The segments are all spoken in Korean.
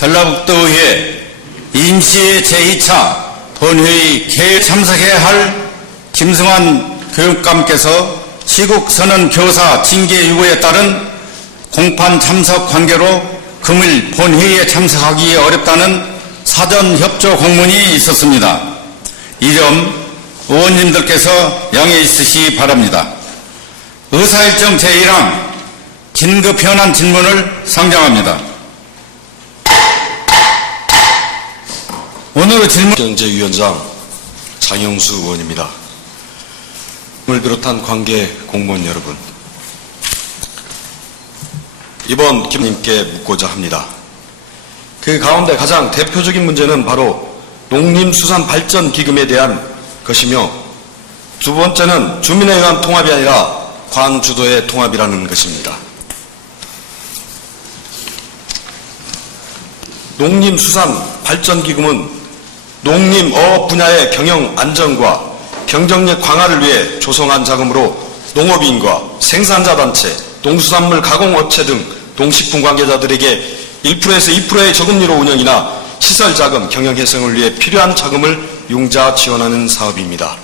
전라북도의회 임시 제2차 본회의 개회 참석해야 할 김승환 교육감께서 시국선언 교사 징계 유고에 따른 공판 참석 관계로 금일 본회의에 참석하기 어렵다는 사전 협조 공문이 있었습니다. 이 점 의원님들께서 양해해 주시기 바랍니다. 의사일정 제1항 긴급 현안 질문을 상정합니다. 오늘의 질문 경제위원장 장영수 의원입니다. 을 비롯한 관계 공무원 여러분, 이번 김님께 묻고자 합니다. 그 가운데 가장 대표적인 문제는 바로 농림수산발전기금에 대한 것이며, 두 번째는 주민에 의한 통합이 아니라 광주도의 통합이라는 것입니다. 농림수산발전기금은 농림어업 분야의 경영 안정과 경쟁력 강화를 위해 조성한 자금으로 농업인과 생산자 단체, 농수산물 가공업체 등 농식품 관계자들에게 1%에서 2%의 저금리로 운영이나 시설 자금, 경영 개선을 위해 필요한 자금을 융자 지원하는 사업입니다.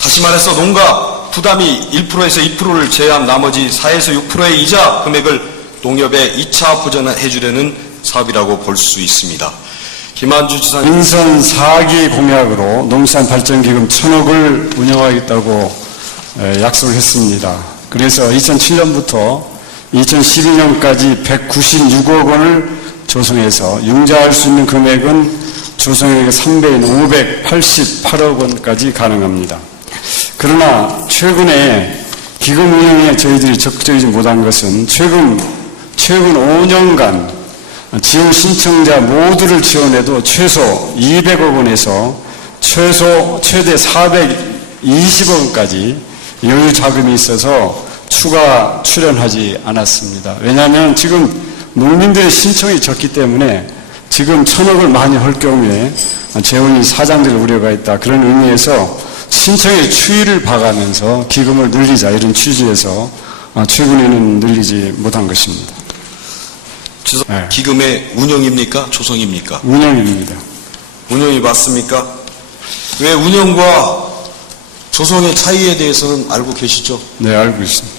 다시 말해서 농가 부담이 1%에서 2%를 제외한 나머지 4에서 6%의 이자 금액을 농협에 2차 보전해 주려는 사업이라고 볼 수 있습니다. 김한주 지사님, 민선 4기 공약으로 농수산발전기금 1,000억을 운영하겠다고 약속을 했습니다. 그래서 2007년부터 2012년까지 196억 원을 조성해서 융자할 수 있는 금액은 조성액의 3배인 588억 원까지 가능합니다. 그러나 최근에 기금 운영에 저희들이 적극적이지 못한 것은 최근 5년간 지원 신청자 모두를 지원해도 최소 200억 원에서 최대 420억 원까지 여유 자금이 있어서 추가 출연하지 않았습니다. 왜냐하면 지금 농민들의 신청이 적기 때문에 지금 1,000억을 많이 할 경우에 재원이 사장될 우려가 있다. 그런 의미에서 신청의 추이를 봐가면서 기금을 늘리자, 이런 취지에서 최근에는 늘리지 못한 것입니다. 네. 기금의 운영입니까? 조성입니까? 운영입니다. 운영이 맞습니까? 왜 운영과 조성의 차이에 대해서는 알고 계시죠? 네, 알고 있습니다.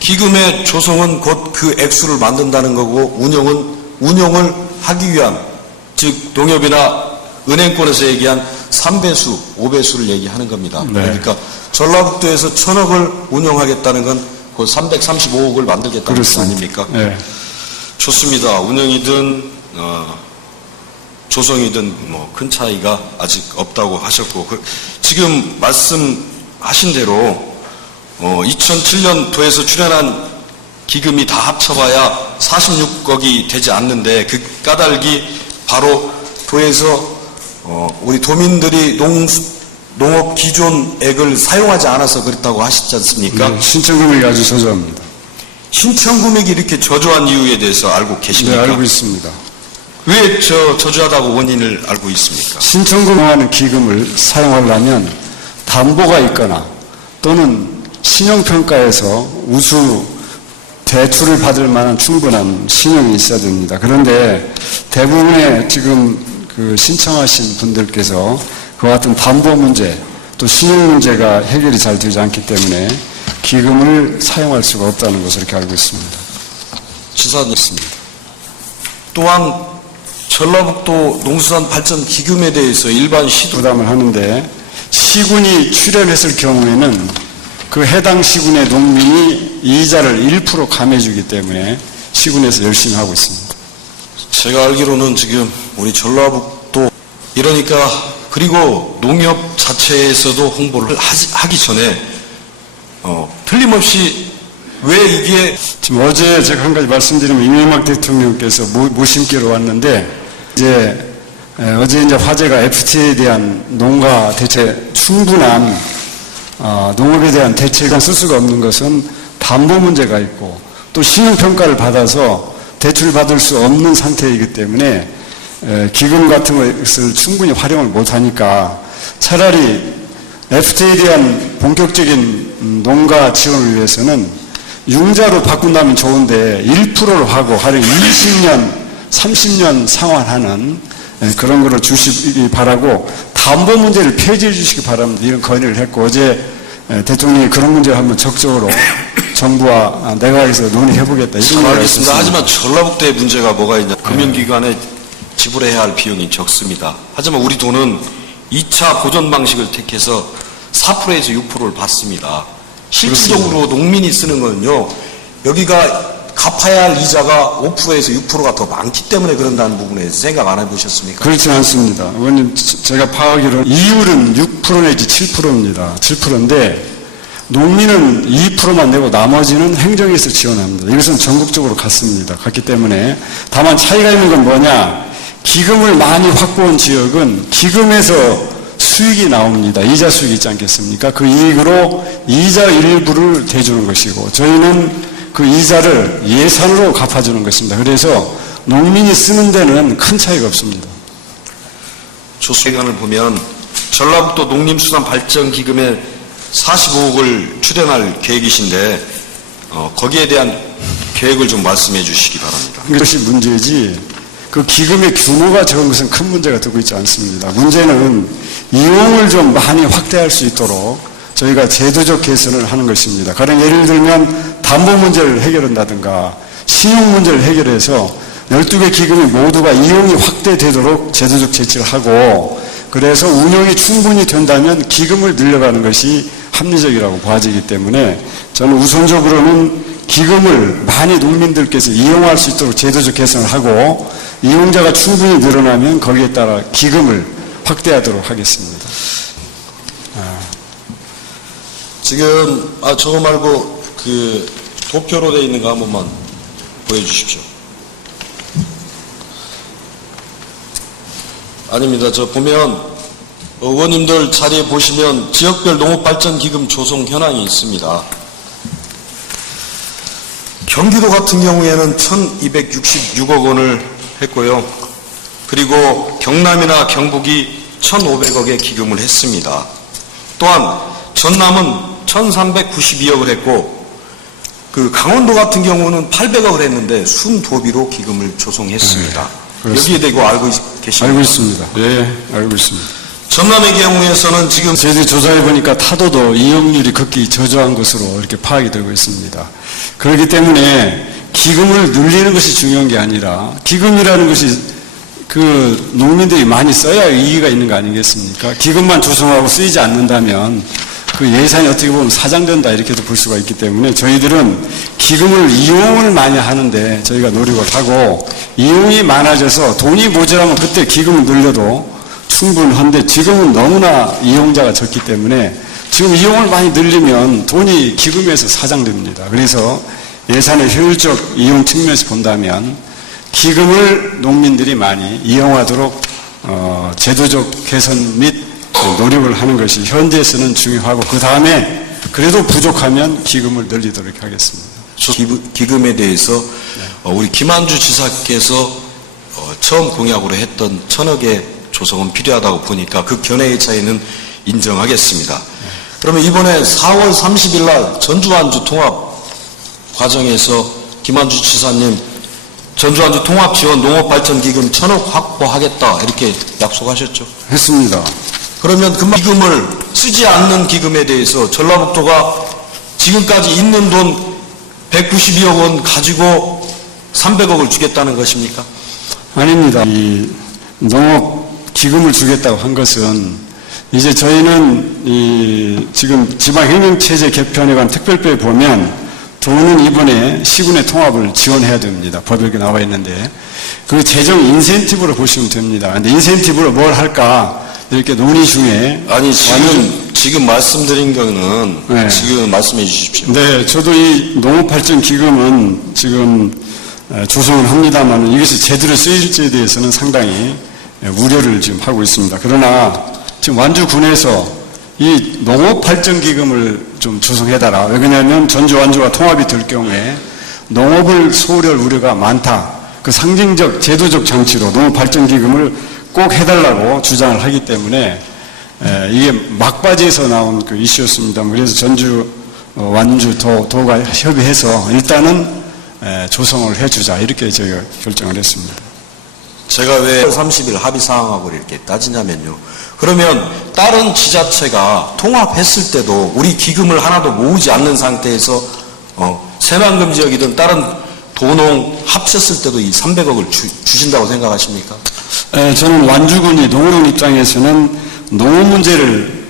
기금의 조성은 곧 그 액수를 만든다는 거고, 운영을 하기 위한, 즉 농협이나 은행권에서 얘기한 3배수, 5배수를 얘기하는 겁니다. 네. 그러니까 전라북도에서 1,000억을 운영하겠다는 건 곧 335억을 만들겠다는 것 아닙니까? 네. 좋습니다. 운영이든 조성이든 큰 차이가 아직 없다고 하셨고, 지금 말씀하신 대로 2007년도에서 출연한 기금이 다 합쳐봐야 46억이 되지 않는데, 그 까닭이 바로 도에서 우리 도민들이 농업 기존액을 사용하지 않아서 그렇다고 하시지 않습니까? 네, 신청 금액이 아주 저조합니다. 신청 금액이 이렇게 저조한 이유에 대해서 알고 계십니까? 네, 알고 있습니다. 왜 저조하다고 원인을 알고 있습니까? 신청금하는 기금을 사용하려면 담보가 있거나 또는 신용평가에서 우수 대출을 받을 만한 충분한 신용이 있어야 됩니다. 그런데 대부분의 지금 그 신청하신 분들께서 그와 같은 담보 문제 또 신용 문제가 해결이 잘 되지 않기 때문에 기금을 사용할 수가 없다는 것을 이렇게 알고 있습니다. 지사님, 또한 전라북도 농수산발전기금에 대해서 일반 부담을 하는데, 시군이 출연했을 경우에는 그 해당 시군의 농민이 이자를 1% 감해주기 때문에 시군에서 열심히 하고 있습니다. 제가 알기로는 지금 우리 전라북도, 이러니까 그리고 농협 자체에서도 홍보를 하기 전에 틀림없이 왜 이게 지금 어제 제가 한 가지 말씀드리면 이명박 대통령께서 모심기로 왔는데, 어제 화제가 FTA에 대한 농가 대체 충분한 농업에 대한 대책을 쓸 수가 없는 것은 담보 문제가 있고 또 신용평가를 받아서 대출을 받을 수 없는 상태이기 때문에 기금 같은 것을 충분히 활용을 못하니까 차라리 FTA에 대한 본격적인 농가 지원을 위해서는 융자로 바꾼다면 좋은데 1%로 하고 하루 20년 30년 상환하는 그런 거를 주시기 바라고 담보 문제를 폐지해 주시기 바랍니다. 이런 건의를 했고 어제 대통령이 그런 문제를 한번 적극적으로 정부와 내각에서 논의해보겠다. 잘 알겠습니다. 하지만 전라북도의 문제가 뭐가 있냐. 금융기관에 지불해야 할 비용이 적습니다. 하지만 우리 돈은 2차 보전 방식을 택해서 4%에서 6%를 받습니다. 실질적으로 농민이 쓰는 거는요. 여기가 갚아야 할 이자가 5%에서 6%가 더 많기 때문에 그런다는 부분에 생각 안 해보셨습니까? 그렇지 않습니다. 의원님, 제가 파악하기로는 이율은 6% 내지 7%입니다. 7%인데 농민은 2%만 내고 나머지는 행정에서 지원합니다. 이것은 전국적으로 같습니다. 같기 때문에 다만 차이가 있는 건 뭐냐? 기금을 많이 확보한 지역은 기금에서 수익이 나옵니다. 이자 수익이 있지 않겠습니까? 그 이익으로 이자 일부를 대주는 것이고 저희는 그 이자를 예산으로 갚아주는 것입니다. 그래서 농민이 쓰는 데는 큰 차이가 없습니다. 조수기간을 보면 전라북도 농림수산발전기금에 45억을 추대할 계획이신데 거기에 대한 계획을 좀 말씀해 주시기 바랍니다. 그것이 문제지 그 기금의 규모가 적은 것은 큰 문제가 되고 있지 않습니다. 문제는 이용을 좀 많이 확대할 수 있도록 저희가 제도적 개선을 하는 것입니다. 가령 예를 들면 담보 문제를 해결한다든가 신용 문제를 해결해서 12개 기금이 모두가 이용이 확대되도록 제도적 제치를 하고 그래서 운영이 충분히 된다면 기금을 늘려가는 것이 합리적이라고 봐지기 때문에 저는 우선적으로는 기금을 많이 농민들께서 이용할 수 있도록 제도적 개선을 하고 이용자가 충분히 늘어나면 거기에 따라 기금을 확대하도록 하겠습니다. 지금 저거 말고 그 도표로 되어 있는 거 한 번만 보여주십시오. 아닙니다. 저 보면 의원님들 자리에 보시면 지역별 농업발전기금 조성 현황이 있습니다. 경기도 같은 경우에는 1266억 원을 했고요. 그리고 경남이나 경북이 1500억의 기금을 했습니다. 또한 전남은 1392억을 했고 그 강원도 같은 경우는 800억을 했는데 순도비로 기금을 조성했습니다. 여기에 대고 알고 계십니까? 알고 있습니다. 네, 알고 있습니다. 전남의 경우에서는 지금 저희들이 조사해 보니까 타도도 이용률이 극히 저조한 것으로 이렇게 파악이 되고 있습니다. 그렇기 때문에 기금을 늘리는 것이 중요한 게 아니라 기금이라는 것이 그 농민들이 많이 써야 의의가 있는 거 아니겠습니까? 기금만 조성하고 쓰이지 않는다면 그 예산이 어떻게 보면 사장된다 이렇게도 볼 수가 있기 때문에 저희들은 기금을 이용을 많이 하는데 저희가 노력을 하고 이용이 많아져서 돈이 모자라면 그때 기금을 늘려도 충분한데 지금은 너무나 이용자가 적기 때문에 지금 이용을 많이 늘리면 돈이 기금에서 사장됩니다. 그래서 예산의 효율적 이용 측면에서 본다면 기금을 농민들이 많이 이용하도록 제도적 개선 및 노력을 하는 것이 현재에서는 중요하고 그 다음에 그래도 부족하면 기금을 늘리도록 하겠습니다. 기금에 대해서 우리 김한주 지사께서 처음 공약으로 했던 1000억의 조성은 필요하다고 보니까 그 견해의 차이는 인정하겠습니다. 그러면 이번에 4월 30일 날 전주완주 통합 과정에서 김한주 지사님 전주완주 통합지원 농업발전기금 1000억 확보하겠다 이렇게 약속하셨죠? 했습니다. 그러면 그 기금을 쓰지 않는 기금에 대해서 전라북도가 지금까지 있는 돈 192억 원 가지고 300억을 주겠다는 것입니까? 아닙니다. 이 농업 기금을 주겠다고 한 것은 이제 저희는 지금 지방행정체제 개편에 관한 특별법에 보면 도는 이번에 시군의 통합을 지원해야 됩니다. 법에 이렇게 나와 있는데 그 재정 인센티브로 보시면 됩니다. 근데 인센티브로 뭘 할까 이렇게 논의 중에 아니 지금 말씀드린 거는 네. 지금 말씀해 주십시오. 네, 저도 이 농업발전기금은 지금 조성을 합니다만 이것이 제대로 쓰일지에 대해서는 상당히 우려를 지금 하고 있습니다. 그러나 지금 완주군에서 이 농업발전기금을 좀 조성해달라. 왜 그러냐면 전주 완주가 통합이 될 경우에 농업을 소홀할 우려가 많다. 그 상징적 제도적 장치로 농업발전기금을 꼭 해달라고 주장을 하기 때문에 이게 막바지에서 나온 그 이슈였습니다. 그래서 전주 완주 도가 협의해서 일단은 조성을 해주자 이렇게 저희가 결정을 했습니다. 제가 왜 30일 합의 사항하고 이렇게 따지냐면요. 그러면 다른 지자체가 통합했을 때도 우리 기금을 하나도 모으지 않는 상태에서 새만금 지역이든 다른 도농 합쳤을 때도 이 300억을 주신다고 생각하십니까? 저는 완주군이 농어촌 입장에서는 농업 문제를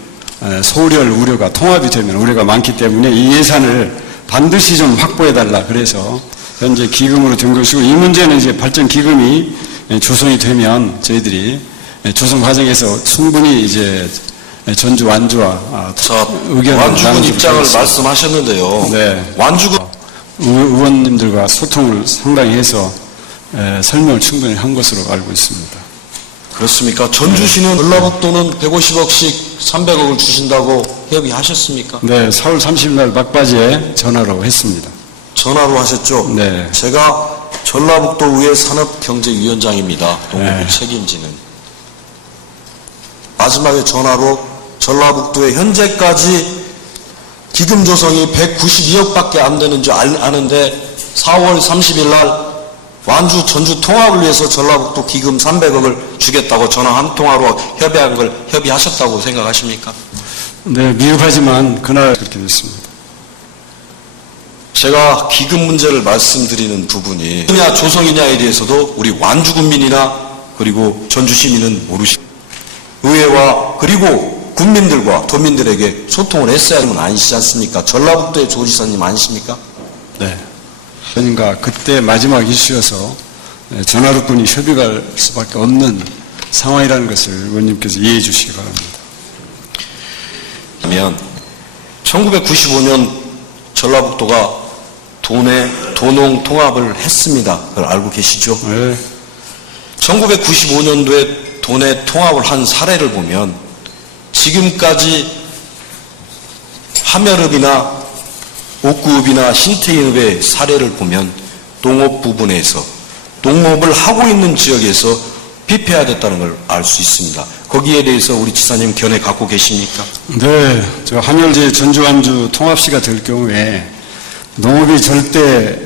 소홀히 할 우려가 통합이 되면 우려가 많기 때문에 이 예산을 반드시 좀 확보해달라. 그래서 현재 기금으로 된 것이고 이 문제는 이제 발전 기금이 조성이 되면 저희들이 조성 과정에서 충분히 이제 전주 완주와 의견을 완주군 나누도록 입장을 하겠습니다. 말씀하셨는데요. 네. 완주군 의원님들과 소통을 상당히 해서 설명을 충분히 한 것으로 알고 있습니다. 그렇습니까? 전주시는 전라북도는 150억씩 300억을 주신다고 협의하셨습니까? 네, 4월 30일 날 막바지에 전화로 했습니다. 전화로 하셨죠? 네. 제가 전라북도의회 산업경제위원장입니다. 농업부 네. 책임지는. 마지막에 전화로 전라북도에 현재까지 기금 조성이 192억밖에 안 되는 줄 아는데 4월 30일 날 완주 전주 통합을 위해서 전라북도 기금 300억을 주겠다고 전화 한 통화로 협의한 걸 협의하셨다고 생각하십니까? 네, 미흡하지만 그날 그렇게 됐습니다. 제가 기금 문제를 말씀드리는 부분이 냐 조성이냐에 대해서도 우리 완주 군민이나 그리고 전주 시민은 모르십니다. 의회와 그리고 국민들과 도민들에게 소통을 했어야 하는 건 아니시지 않습니까? 전라북도의 조지사님 아니십니까? 네. 그러니까 그때 마지막 이슈여서 전화로뿐이 협의가 갈 수밖에 없는 상황이라는 것을 의원님께서 이해해 주시기 바랍니다. 그러면 1995년 전라북도가 도농 통합을 했습니다. 그걸 알고 계시죠? 네. 1995년도에 도내 통합을 한 사례를 보면 지금까지 하멸읍이나 옥구읍이나 신태인읍의 사례를 보면 농업 부분에서 농업을 하고 있는 지역에서 피폐화됐다는 걸 알 수 있습니다. 거기에 대해서 우리 지사님 견해 갖고 계십니까? 네, 저 한열제 전주 완주 통합시가 될 경우에 농업이 절대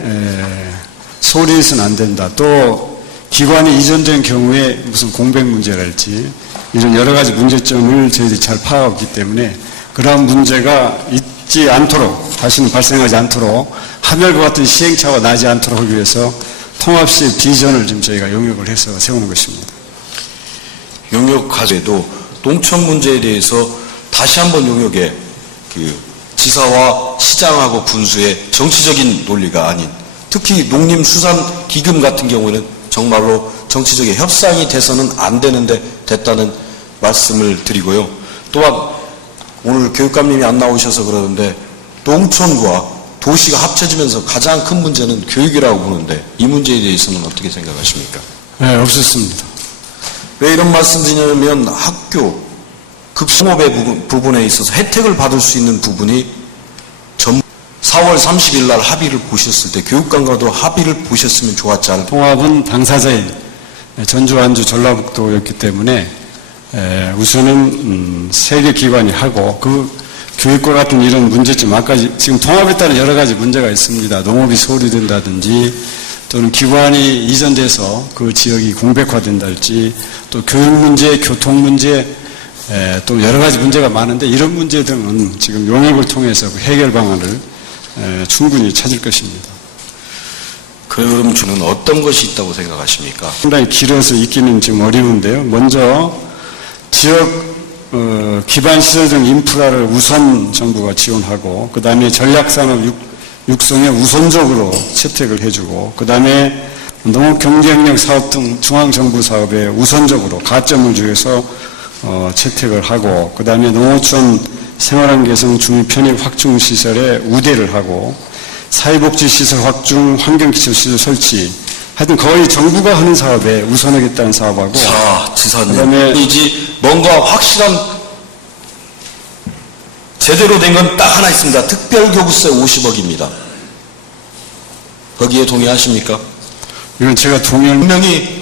소홀히 해서는 안 된다. 또 기관이 이전된 경우에 무슨 공백 문제랄지 이런 여러 가지 문제점을 저희들이 잘 파악하고 있기 때문에 그러한 문제가 있지 않도록 다시는 발생하지 않도록 하멸과 같은 시행착오가 나지 않도록 하기 위해서 통합시 비전을 지금 저희가 용역을 해서 세우는 것입니다. 용역하에도 농촌 문제에 대해서 다시 한번 용역에 지사와 시장하고 군수의 정치적인 논리가 아닌 특히 농림수산기금 같은 경우는 정말로 정치적인 협상이 돼서는 안 되는데 됐다는 말씀을 드리고요. 또한 오늘 교육감님이 안 나오셔서 그러는데 농촌과 도시가 합쳐지면서 가장 큰 문제는 교육이라고 보는데 이 문제에 대해서는 어떻게 생각하십니까? 네, 없었습니다. 왜 이런 말씀 드리냐면 학교 급수업의 부분에 있어서 혜택을 받을 수 있는 부분이 4월 30일 날 합의를 보셨을 때 교육감과도 합의를 보셨으면 좋았지 않을까? 통합은 당사자인 전주, 완주, 전라북도였기 때문에 우선은 세개 기관이 하고 그 교육과 같은 이런 문제점 아까 지금 통합에 따른 여러 가지 문제가 있습니다. 농업이 소홀히 된다든지 또는 기관이 이전돼서 그 지역이 공백화된다든지 또 교육 문제, 교통 문제 또 여러 가지 문제가 많은데 이런 문제 등은 지금 용역을 통해서 그 해결 방안을 충분히 찾을 것입니다. 그럼 저는 어떤 것이 있다고 생각하십니까? 상당히 길어서 있기는 좀 어려운데요. 먼저 지역 기반 시설 등 인프라를 우선 정부가 지원하고 그 다음에 전략산업 육성에 우선적으로 채택을 해주고 그 다음에 농업경쟁력 사업 등 중앙정부 사업에 우선적으로 가점을 주어서 채택을 하고 그 다음에 농어촌 생활환 개선 중립 편입 확충 시설에 우대를 하고 사회복지시설 확충 환경기초시설 설치 하여튼 거의 정부가 하는 사업에 우선하겠다는 사업하고 자, 지사님. 그다음에 이지 뭔가 확실한 제대로 된 건 딱 하나 있습니다. 특별교부세 50억입니다. 거기에 동의하십니까? 이건 제가 동의할 분명히